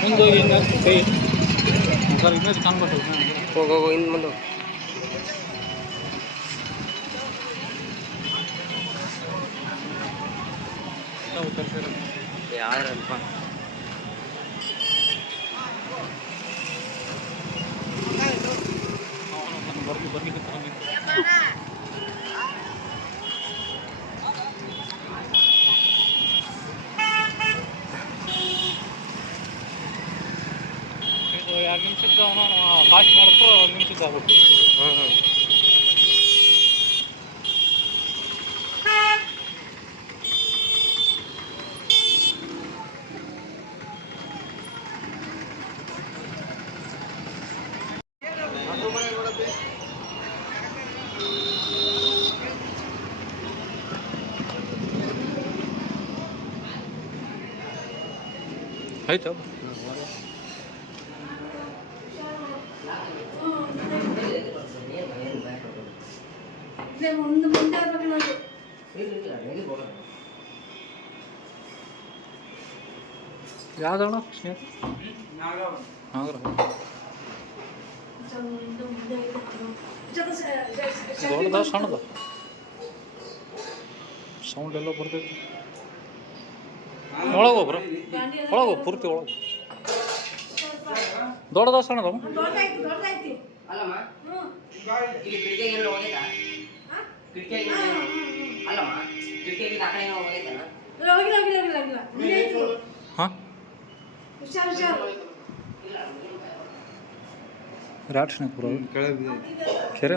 ಮುಂದೆ ಹೋಗಿ ಕೈ ಸರ್ ಇಮೇಜ್ ಕಾಣ್ಬೇಕು ಹೋಗೋ ಇನ್ನು ಮುಂದೆ ಯಾರಲ್ಪ ಬರ್ಲಿ ಎರಡು ನಿಮಿಷದ್ದು ಅವನು ಫಾಸ್ಟ್ ಮಾಡಿದ್ರು ಒಂದು ನಿಮಿಷದ್ದು ಆಗ್ಬೇಕು. ಆಯ್ತು ಯಾವ್ದಣ್ಣ ದೊಡ್ಡದ ಸಣ್ಣದ ಸೌಂಡ್ ಎಲ್ಲ ಬರ್ತೈತಿ ಒಳಗೋಗ್ರ ಒಳಗೋ ಪೂರ್ತಿ ಒಳಗೆ ದೊಡ್ಡದ ಸಣ್ಣದ ಹಾಂ ರಾಟ್ಸ್ನಾಪುರ ಕೆರೆ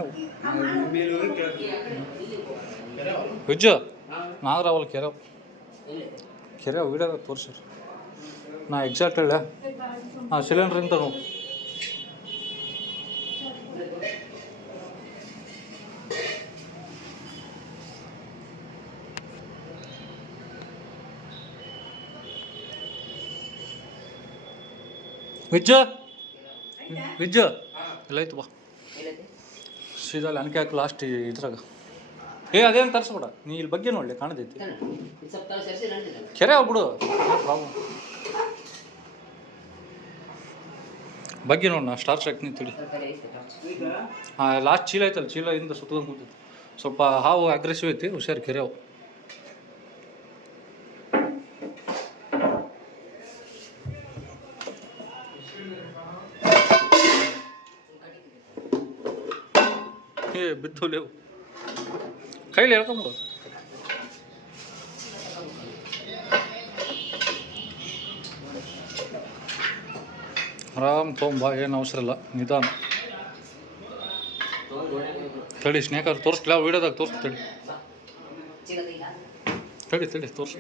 ವಿಜ್ಜ ನಾಗರಾವಲ್ ಕೆರೆ ವಿಡಿಯೋ ತೋರಿಸ್ರಿ ನಾ ಎಕ್ಸಾಕ್ಟ್ ಹೇಳ ಹಾಂ ಸಿಲಿಂಡ್ರ್ ಇಂತ ನಾವು ವಿಜ್ಜ ಎಲ್ಲ ಐತು ಬಾ ಸೀದಾ ಅನ್ಕೆ ಹಾಕಿ ಲಾಸ್ಟ್ ಇದ್ರಾಗ ಅದೇನು ತರಿಸ್ಬೇಡ ನೀ ಇಲ್ಲಿ ಬಗ್ಗೆ ನೋಡಲಿ ಕಾಣದೈತಿ ಕೆರೆ ಆಗ್ಬಿಡು ಪ್ರಾಬ್ಲಮ್ ಬಗ್ಗೆ ನೋಡ ನಾ ಸ್ಟಾರ್ ಸ್ಟ್ರೈಕ್ ನಿಂತಿಡಿ ಹಾಂ ಲಾಸ್ಟ್ ಚೀಲ ಐತಲ್ಲ ಚೀಲ ಇಂದ ಸುತ್ತಕೊಂಡು ಕೂತೈತಿ ಸ್ವಲ್ಪ ಹಾವು ಅಗ್ರೆಸಿವ್ ಐತಿ ಹುಷಾರು ಕೆರೆ ಅವು ಬಿತ್ತೋಲೇವು ಕೈಲಿ ಹೇಳ್ಕೊಂಬಿಡು ಆರಾಮ್ ತೊಗೊಂಬ ಏನು ಅವಸರ ಇಲ್ಲ ನಿಧಾನ ತಡಿ ಸ್ನೇಕರ್ ತೋರಿಸ್ಲಿಲ್ಲ ವೀಡಿಯೋದಾಗ ತೋರಿಸ್ತೀನಿ ತಡಿ ತೋರಿಸ್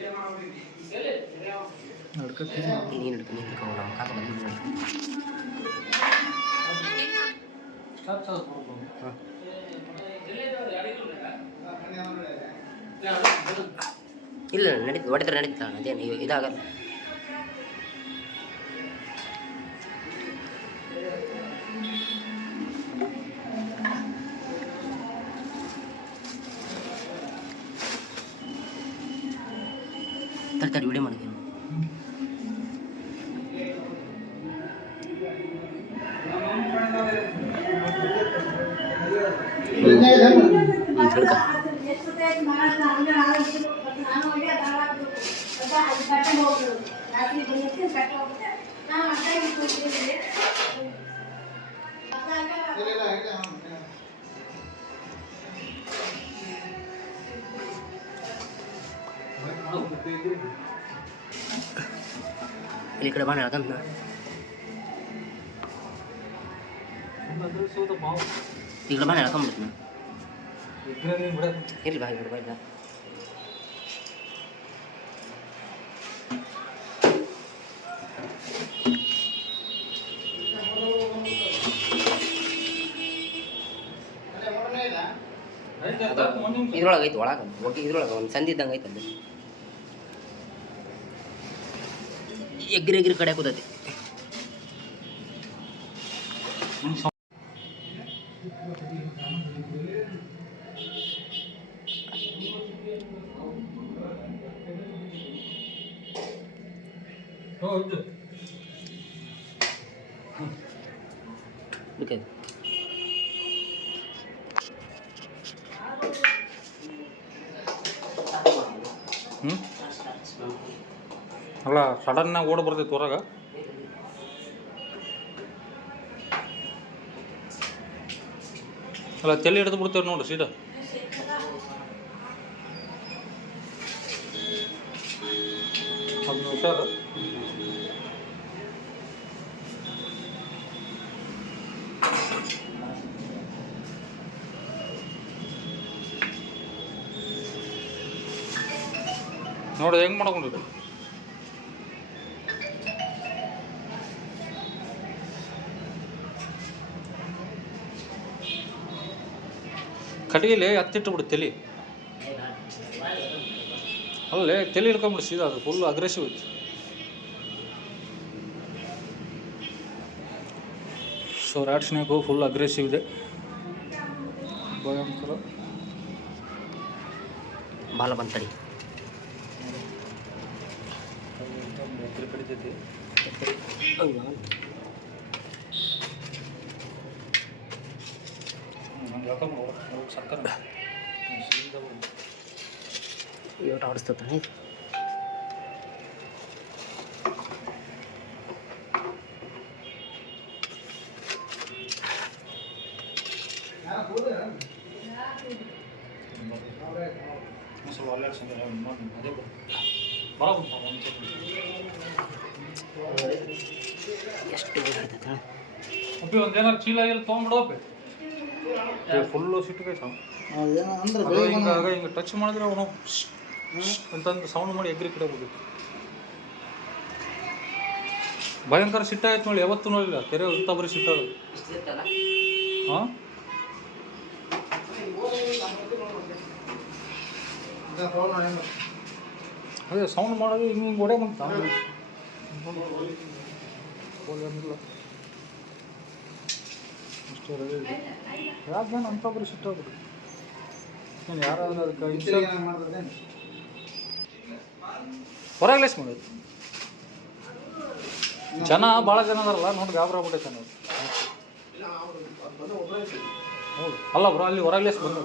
ಇಲ್ಲ ನಡೀತು ಹೊಡೆದ್ರೆ ನಡೀತಾ ಅದೇನು ಇದಾಗಲ್ಲ ತಡಿ ವಿಡಿಯೋ ಮಾಡಿ ಇಲ್ಲಿ ಕಡೆ ಬಾಣ ಹೇಳ್ಕಂತ ಈ ಕಡೆ ಬಾಣ ಹೇಳ್ಕೊಂಬಿಡ್ತೀನಿ ಇರ್ಲಿ ಬಾಯ್ ಬಿಡು ಬಾಯ್ ಇದ್ರೊಳಗೆ ಐತೆ ಒಳಗೆ ಒಟ್ಟು ಇದ್ರೊಳಗೆ ಒಂದು ಸಂದಿ ಇದ್ದಂಗೆ ಐತೆ ಅದು ಎಗ್ರಿ ಕಡೆ ಕೂತೈತಿ ಓಕೆ ಅಲ್ಲ ಸಡನ್ನಾಗಿ ಓಡಿ ಬರ್ತೈತೆ ಹೊರಗೆ ಅಲ್ಲ ತಲೆ ಹಿಡಿದು ಬಿಡ್ತೇವೆ ನೋಡು ಸೀದಾ ಅದನ್ನ ಹುಷಾರು ನೋಡಿ ಹೆಂಗೆ ಮಾಡ್ಕೊಂಡಿರಿ ಕಟ್ಟಿಗೆಲಿ ಹತ್ತಿಟ್ಟು ಬಿಡು ತಲೆ ಅಲ್ಲೇ ತಲೆ ಹಿಡ್ಕೊಂಬಿಡು ಸೀದಾ ಅದು ಫುಲ್ ಅಗ್ರೆಸಿವ್ ಐತಿ so rat snake full aggressive ಇದೆ ಭಯಂಕರ ಬಾಲ ಬಂತಡಿ ಕಡಿತೈತಿ ಸಕ್ಕರೆ ಇವತ್ತು ಆಡಿಸ್ತಾನೆ ಎಷ್ಟು ಓಡಾಡ್ತೈತೆ ಒಪ್ಪಿ ಒಂದೇನಾರು ಚೀಲ ಆಗಿಲ್ಲ ತೊಗೊಂಡ್ಬಿಡೋಪಿ ಫುಲ್ಲು ಸಿಟ್ಟಿಗೆ ಹಿಂಗೆ ಟಚ್ ಮಾಡಿದ್ರೆ ಅವನು ಅಂತಂದು ಸೌಂಡ್ ಮಾಡಿ ಎಗ್ರಿ ಕಡೆ ಹೋಗ್ಬೇಕು ಭಯಂಕರ ಸಿಟ್ಟಾಯ್ತು ನೋಡಿ ಯಾವತ್ತೂ ನೋಡಿಲ್ಲ ಕೆರೆ ಇಂಥ ಬರೀ ಸಿಟ್ಟಾಗೋದು ಹಾಂ ಅದೇ ಸೌಂಡ್ ಮಾಡೋದು ಹಿಂಗೆ ಹಿಂಗೆ ಹೊಡೆ ಬಂತ ಅಷ್ಟೇ ರೆಡಿ ಇದೆ ಯಾಕೇನು ಅಂತ ಬರೀ ಸಿಟ್ಟಾಗ್ಬಿಟ್ಟು ನಾನು ಯಾರಾದ್ರೂ ಅದಕ್ಕೆ ಹೊರಗ್ಲೇಸ್ ಮಾಡೋದು ಜನ ಭಾಳ ಜನ ಅದಾರಲ್ಲ ನೋಡಿ ಗಾಬರಿ ಆಗ್ಬಿಟ್ಟೈತೆ ನಾವು ಹೌದು ಅಲ್ಲ ಬ್ರೋ ಅಲ್ಲಿ ಹೊರಗ್ಲೇಸ್ ಬಂದು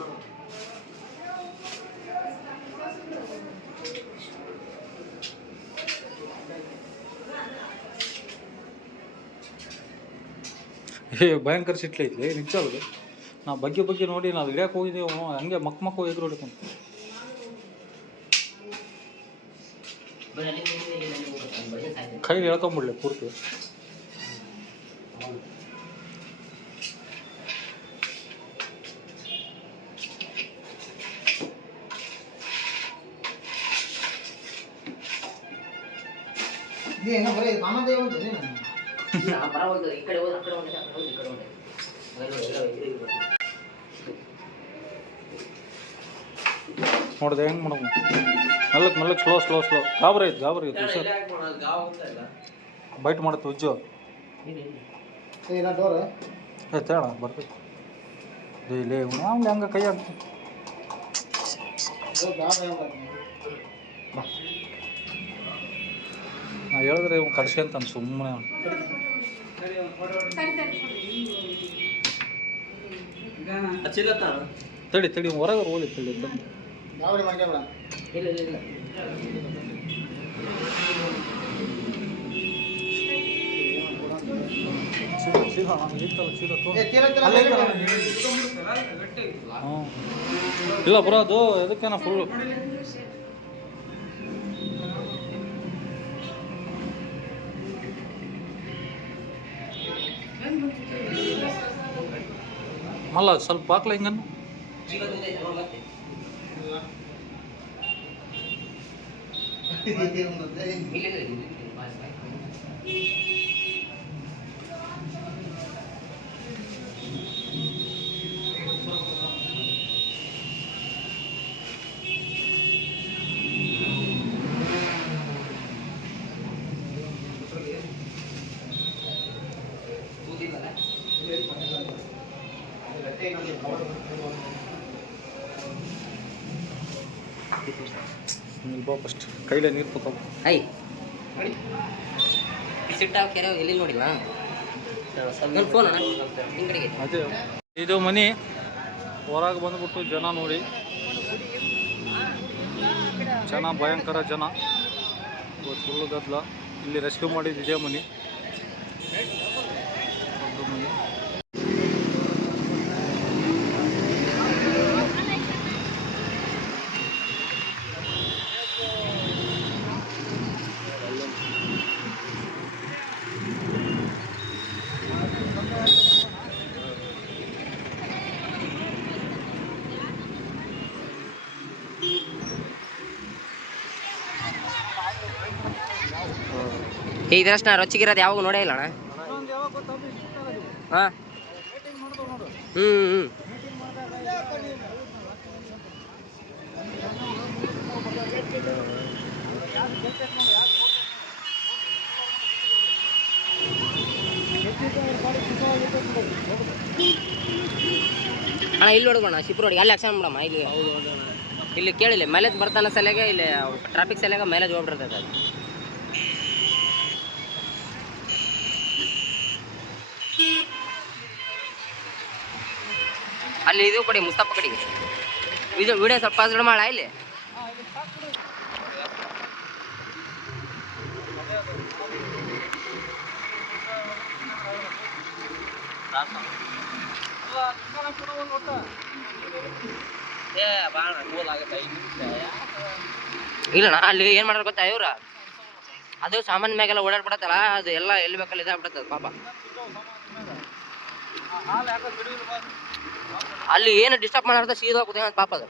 ಭಯಂಕರ ಸಿಟ್ಲೈತಿ ನಿಜ ಅದು ನಾವು ಬಗ್ಗೆ ನೋಡಿ ನಾವು ಹಿಡಿಯಕ್ಕೆ ಹೋಗಿದ್ದೀವಿ ಹಂಗೆ ಮಕ್ಕ ಎದುರು ಹೊಡಿಕೊಂಡು ಕೈಲಿ ಹೇಳ್ಕೊಂಬಿಡ್ಲಿ ಪೂರ್ತಿ ಈ ಕಡೆ ಹೋದ್ರೆ ಆ ಕಡೆ ಹೋದ್ರೆ ಈ ಕಡೆ ಹೋದ್ರೆ ನೋಡಿದೆ ಹೆಂಗೆ ಮಾಡೋದು ಮೆಲ್ಲಕ್ಕೆ ಸ್ಲೋ ಗಾಬರಿ ಐತೆ ಹುಷಾರು ಬೈಟ್ ಮಾಡುತ್ತೆ ಉಜ್ಜು ತೇಣ ಬರ್ತೈತೆ ಲೇ ಅವ್ನು ಹಂಗೆ ಕೈ ಆಗ್ತದೆ ನಾ ಹೇಳಿದ್ರೆ ಇವ್ ಕಡ್ಸಿ ಅಂತ ಸುಮ್ಮನೆ ತಡಿ ಹೊರಗೆ ಹೋಗಿ ತಡಿ ಇಲ್ಲ ಬರೋ ಅದು ಇದಕ್ಕೇನ ಫುಲ್ ಮಲ್ಲ ಸ್ವಲ್ಪ ಹಾಕ್ಲ ಹಿಂಗನ್ನು ಫಸ್ಟ್ ಕೈಲೇ ನೀರು ತಗೋ. ಐ ಸಿಟ್ಟ ಕೆರೆ ಎಲ್ಲಿ ನೋಡಿಲ್ಲ ಫೋನ್ ಅಣ್ಣ ಹಿಂಗಡಿಗೆ. ಅದೇ ಇದು ಮನೆ ಹೊರಗೆ ಬಂದ್ಬಿಟ್ಟು ಜನ ನೋಡಿ, ಜನ ಭಯಂಕರ ಜನ, ಫುಲ್ಲು ಗದ್ದಲ. ಇಲ್ಲಿ ರೆಸ್ಕ್ಯೂ ಮಾಡಿದ್ದು ಇದೇ ಮನೆ, ದೊಡ್ಡ ಮನೆ. ಇದರಷ್ಟು ನಾ ರೊಚ್ಚಿಗಿರೋದು ಯಾವಾಗ ನೋಡೇ ಇಲ್ಲ ಅಣ್ಣ. ಹಾಂ ಹ್ಞೂ ಅಣ್ಣ ಇಲ್ಲಿ ನೋಡ್ಬೋಣ ಶಿಪ್ರ ರೋಡಿಗೆ ಅಲ್ಲಿ ಆಕ್ಷನ್ ಮಾಡಮ್ಮ. ಇಲ್ಲಿ ಕೇಳಿಲ್ಲ ಮೈಲೇಜ್ ಬರ್ತಾನ ಸಲಿಗೆ, ಇಲ್ಲಿ ಟ್ರಾಫಿಕ್ ಸಲಿಗೆ ಮೈಲೇಜ್ ಹೋಗ್ಬಿಡ್ತೈತೆ ಅದು. ಅಲ್ಲಿ ಇದು ಕೊಡಿ ಮುಸ್ತಫಾ ಕಡೆಗೆ ಇದು ವಿಡಿಯೋ ಸ್ವಲ್ಪ ಪಾಸ್ ಮಾಡ ಇಲ್ಲಿ. ಇಲ್ಲಣ್ಣ ಅಲ್ಲಿ ಏನು ಮಾಡ್ಯಾರ ಗೊತ್ತಾ ಇವ್ರ, ಅದು ಸಾಮಾನ್ಯ ಮ್ಯಾಗೆಲ್ಲ ಓಡಾಡ್ಬಿಡತ್ತಲ್ಲ, ಅದು ಎಲ್ಲ ಎಲ್ಲಿ ಬೇಕಲ್ಲ ಇದಾಗ್ಬಿಡತ್ತದ ಪಾಪ. ಅಲ್ಲಿ ಏನು ಡಿಸ್ಟರ್ಬ್ ಮಾಡಾರ್ದ ಸೀದಾ ಕೂತ ಪಾಪ ಅದು.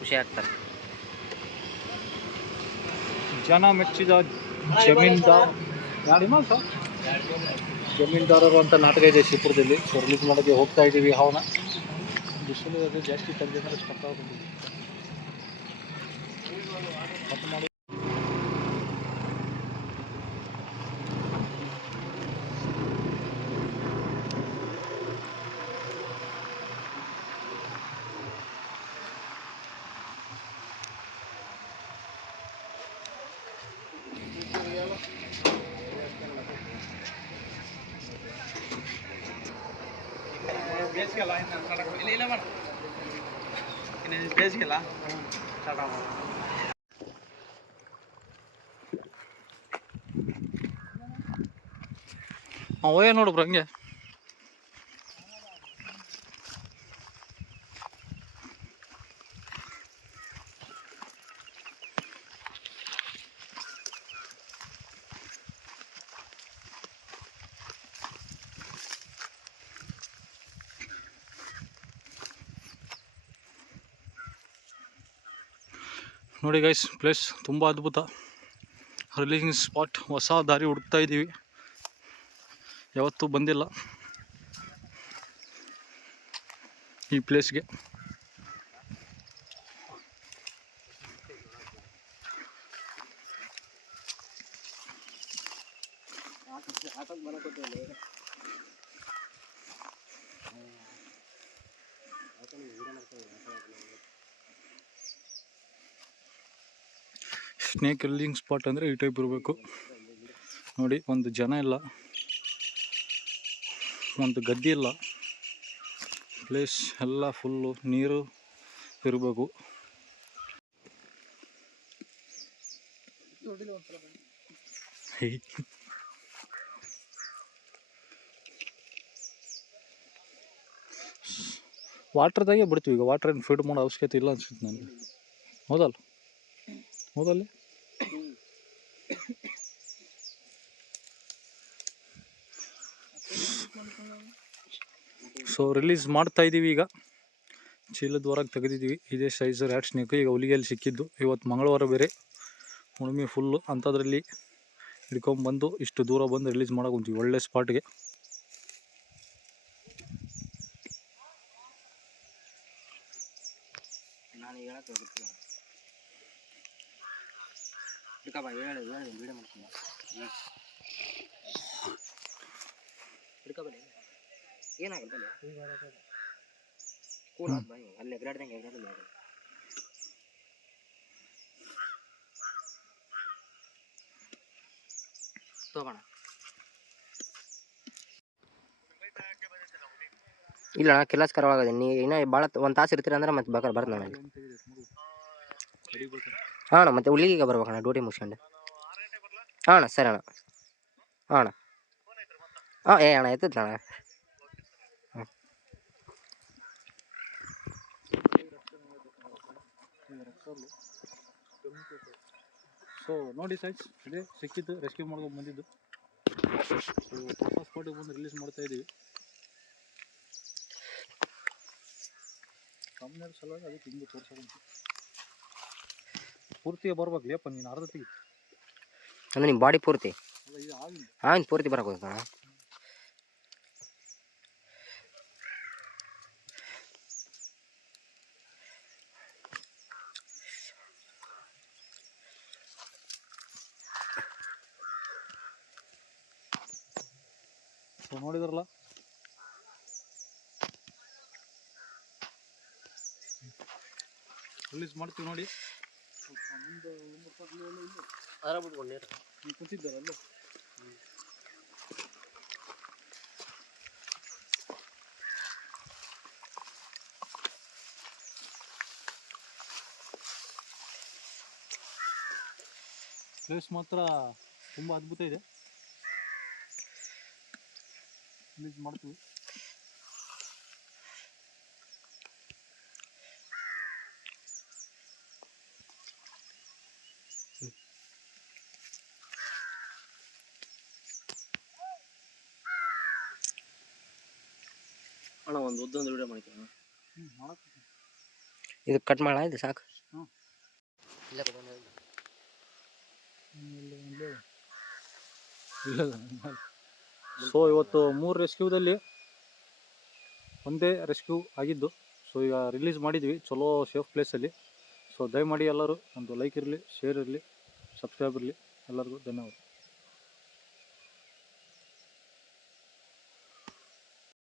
ಖುಷಿ ಆಗ್ತಾರೆ. ಜನ ಮೆಚ್ಚಿದ ಜಮೀನ್ದಾರ್, ಜಮೀನ್ದಾರರು ಅಂತ ನಾಟಕ ಇದೆ ಶಿವಪುರದಲ್ಲಿ. ಸೊ ರಿಲೀಸ್ ಮಾಡೋಕ್ಕೆ ಹೋಗ್ತಾ ಇದ್ದೀವಿ. ಅವನ ಬಿಸಿಲು ಅದು ಜಾಸ್ತಿ ತಂದಿದ್ರೆ ಸ್ಟಕ್ ಆಗ್ಬಿಟ್ಟಿದೆ. ಬೇಸಿಗೆಲ್ಲ ಇಲ್ಲ ಮಾಡ ಬೇಸಿಗೆಲ್ಲ ಅವೇ ನೋಡ್ಬ್ರ ಹಂಗೆ. ನೋಡಿ ಗೈಸ್, ಪ್ಲೇಸ್ ತುಂಬ ಅದ್ಭುತ. ರಿಲೀಸಿಂಗ್ ಸ್ಪಾಟ್, ಹೊಸ ದಾರಿ ಹುಡುಕ್ತಾ ಇದ್ದೀವಿ, ಯಾವತ್ತೂ ಬಂದಿಲ್ಲ ಈ ಪ್ಲೇಸ್ಗೆ. ಸ್ನೇಕ್ ರಿಲೀಸಿಂಗ್ ಸ್ಪಾಟ್ ಅಂದರೆ ಈ ಟೈಪ್ ಇರಬೇಕು ನೋಡಿ. ಒಂದು ಜನ ಇಲ್ಲ, ಒಂದು ಗದ್ದೆ ಇಲ್ಲ, ಪ್ಲೇಸ್ ಎಲ್ಲ ಫುಲ್ಲು ನೀರು ಇರಬೇಕು. ವಾಟ್ರದಾಗೆ ಬಿಡ್ತೀವಿ ಈಗ. ವಾಟ್ರ್ ಏನು ಫೀಡ್ ಮಾಡೋ ಅವಶ್ಯಕತೆ ಇಲ್ಲ ಅನ್ಸುತ್ತೆ ನನಗೆ. ಹೌದಲ್ಲ ಹೌದಲ್ಲಿ ಸೊ ರಿಲೀಸ್ ಮಾಡ್ತಾ ಇದ್ದೀವಿ ಈಗ. ಚೀಲದ ಹೊರಗೆ ತೆಗೆದಿದ್ದೀವಿ. ಇದೇ ಸೈಜ್ ರ್ಯಾಟ್ ಸ್ನೇಕು. ಈಗ ಹುಲಿಗೆಯಲ್ಲಿ ಸಿಕ್ಕಿದ್ದು. ಇವತ್ತು ಮಂಗಳವಾರ ಬೇರೆ, ಉಳುಮೆ ಫುಲ್ಲು. ಅಂಥದ್ರಲ್ಲಿ ಹಿಡ್ಕೊಂಬಂದು ಇಷ್ಟು ದೂರ ಬಂದು ರಿಲೀಸ್ ಮಾಡೋಕೆ ಕುಂತೀವಿ ಒಳ್ಳೆ ಸ್ಪಾಟ್ಗೆ. ನಾನು ಹೇಳಕ್ಕೆ ಹೋಗ್ತೀನಿ. ಹಿಡ್ಕಪ್ಪ, ಹೇಳು ವೀಡಿಯೋ ಮಾಡ್ತೀನಿ. ಹಿಡ್ಕಬಲ್ಲಿ ಏನಾಗಲ್ಲ ಕೂಲ್ ಆದ ಬಾಯಿ ಅಲ್ಲಿ ಎಗರಾಡ್ದಂಗೆ ಎಗರಾಡಲ್ಲ. ತಗೋಣ. ಇಲ್ಲ ಅಣ್ಣ, ಕಿರ್ಲಾಸ್ಕರವಾಗದೆ. ನೀ ಇನ್ನೂ ಭಾಳ ಒಂದು ತಾಸು ಇರ್ತೀರ ಅಂದ್ರೆ ಮತ್ತೆ ಬೇಕಾದ್ರೆ ಬರ್ತೀನಿ ನಾನು. ಹಾಂ ಅಣ್ಣ, ಮತ್ತೆ ಹುಲಿಗೆ ಬರ್ಬೇಕಣ್ಣ ಡ್ಯೂಟಿ ಮುಗಿಸ್ಕೊಂಡು. ಹಾಂ ಅಣ್ಣ, ಸರಿ ಅಣ್ಣ. ಹಾಂ ಅಣ್ಣ. ಹಾಂ ಅಣ್ಣ ಎತ್ತುತ್ತೆ ಅಣ್ಣ. ಹಾಂ ಸೊ ನೋಡಿ ಸೈಜ್ ಇದೇ ಸಿಕ್ಕಿದ್ದು, ರೆಸ್ಕ್ಯೂ ಮಾಡ್ಕೊಂಡು ಬಂದಿದ್ದು. ಸೊ ಹೊಸ ಸ್ಪಾಟಿಗೆ ಬಂದು ರಿಲೀಸ್ ಮಾಡ್ತಾ ಇದ್ದೀವಿ. ಕಮ್ಮಿ ಸಲುವಾಗಿ ಅದಕ್ಕೆ ಹಿಂಗೆ ತೋರ್ಸೋದು. ಪೂರ್ತಿಗೆ ಬರ್ಬೇಕು ಲೇಪ, ನೀನು ಅರ್ಧ ತೆಗಿ ಅಂದರೆ ನಿಮ್ಮ ಬಾಡಿ ಪೂರ್ತಿ. ಅಲ್ಲ ಇದು ಆಗಿಲ್ಲ. ಹಾಂ ಪೂರ್ತಿ ಬರೋಕೆ ಹೋಗ್ತಾಣ. ಸೊ ನೋಡಿದ್ರಲ್ಲ, ರಿಲೀಸ್ ಮಾಡ್ತೀವಿ ನೋಡಿ. ಮುಂದೆ ಅದರ ಬಿಟ್ಕೊಂಡು ನೀವು ಕೂತಿದ್ದಾರಲ್ಲ. ಪ್ಲೇಸ್ ಮಾತ್ರ ತುಂಬ ಅದ್ಭುತ ಇದೆ. ರಿಲೀಸ್ ಮಾಡ್ತೀವಿ. ಅಣ್ಣ ಒಂದು ಉದ್ದೊಂದು ವಿಡಿಯೋ ಮಾಡ್ತೀನಿ. ಮಾಡಕ್ಕೆ ಇದು ಕಟ್ ಮಾಡ, ಇದು ಸಾಕು. ಹಾಂ ಇಲ್ಲ ಇಲ್ಲ. ಸೊ ಇವತ್ತು 3 ರೆಸ್ಕ್ಯೂದಲ್ಲಿ ಒಂದೇ ರೆಸ್ಕ್ಯೂ ಆಗಿದ್ದು. ಸೊ ಈಗ ರಿಲೀಸ್ ಮಾಡಿದ್ವಿ ಚಲೋ ಸೇಫ್ ಪ್ಲೇಸಲ್ಲಿ. ಸೊ ದಯಮಾಡಿ ಎಲ್ಲರೂ ಒಂದು ಲೈಕ್ ಇರಲಿ, ಶೇರ್ ಇರಲಿ, ಸಬ್ಸ್ಕ್ರೈಬ್ ಇರಲಿ. ಎಲ್ಲರಿಗೂ ಧನ್ಯವಾದ.